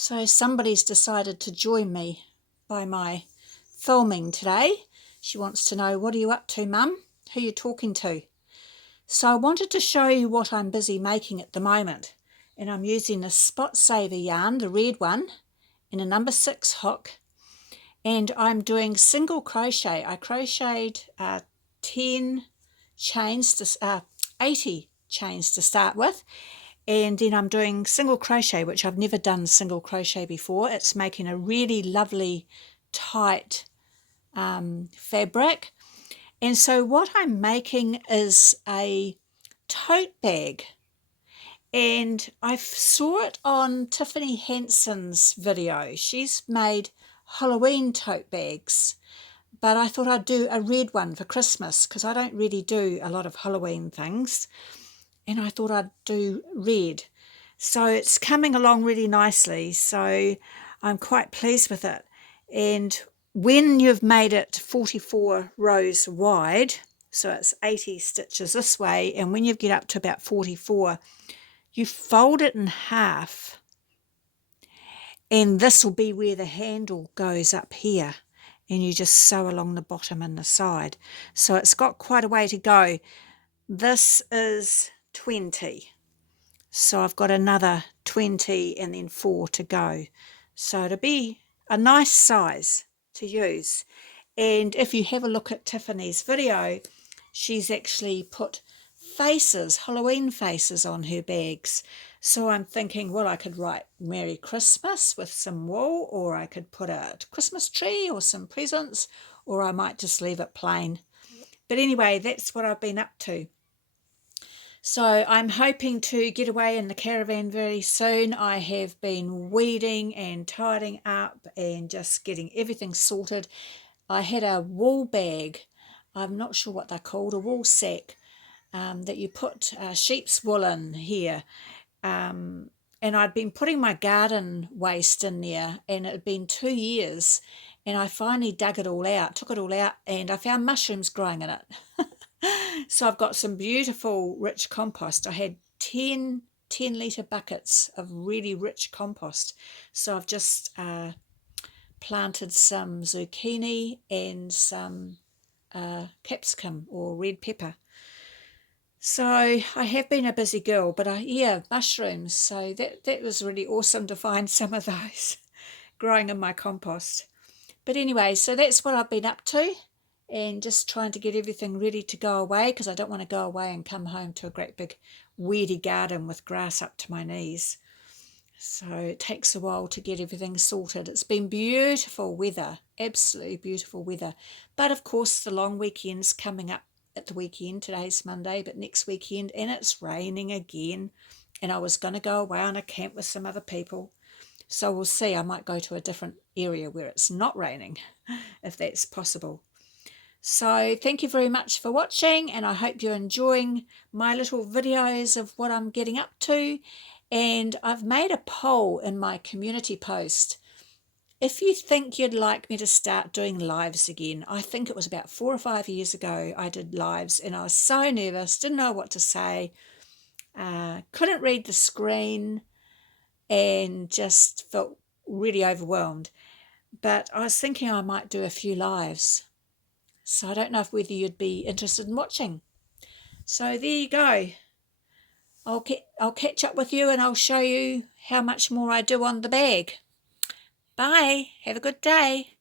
So somebody's decided to join me by my filming today. She wants to know, what are you up to, Mum? Who are you talking to? So I wanted to show you what I'm busy making at the moment. And I'm using a Spot Saver yarn, the red one, in a number 6 hook. And I'm doing single crochet. I crocheted 10 chains, 80 chains to start with. And then I'm doing single crochet, which I've never done single crochet before. It's making a really lovely tight fabric. And so what I'm making is a tote bag. And I saw it on Tiffany Henson's video. She's made Halloween tote bags. But I thought I'd do a red one for Christmas because I don't really do a lot of Halloween things. And I thought I'd do red. So it's coming along really nicely. So I'm quite pleased with it. And when you've made it 44 rows wide, so it's 80 stitches this way, and when you get up to about 44, you fold it in half. And this will be where the handle goes up here. And you just sew along the bottom and the side. So it's got quite a way to go. This is 20. So I've got another 20 and then 4 to go. So it'll be a nice size to use. And if you have a look at Tiffany's video, she's actually put faces, Halloween faces on her bags. So I'm thinking, well, I could write Merry Christmas with some wool, or I could put a Christmas tree or some presents, or I might just leave it plain. But anyway, that's what I've been up to. So I'm hoping to get away in the caravan very soon. I have been weeding and tidying up and just getting everything sorted. I had a wool bag, I'm not sure what they're called, a wool sack that you put sheep's wool in here. And I'd been putting my garden waste in there, and it had been 2 years, and I finally dug it all out, took it all out, and I found mushrooms growing in it. So I've got some beautiful rich compost. I had 10 litre buckets of really rich compost. So I've just planted some zucchini and some capsicum or red pepper. So I have been a busy girl, but yeah, mushrooms. So that was really awesome to find some of those growing in my compost. But anyway, so that's what I've been up to, and just trying to get everything ready to go away, because I don't want to go away and come home to a great big weedy garden with grass up to my knees. So it takes a while to get everything sorted. It's been beautiful weather, absolutely beautiful weather. But of course the long weekend's coming up at the weekend. Today's Monday, but next weekend, and it's raining again. And I was going to go away on a camp with some other people. So we'll see. I might go to a different area where it's not raining, if that's possible. So thank you very much for watching, and I hope you're enjoying my little videos of what I'm getting up to. And I've made a poll in my community post. If you think you'd like me to start doing lives again, I think it was about 4 or 5 years ago I did lives, and I was so nervous, didn't know what to say, couldn't read the screen, and just felt really overwhelmed. But I was thinking I might do a few lives. So I don't know whether you'd be interested in watching. So there you go. I'll catch up with you, and I'll show you how much more I do on the bag. Bye. Have a good day.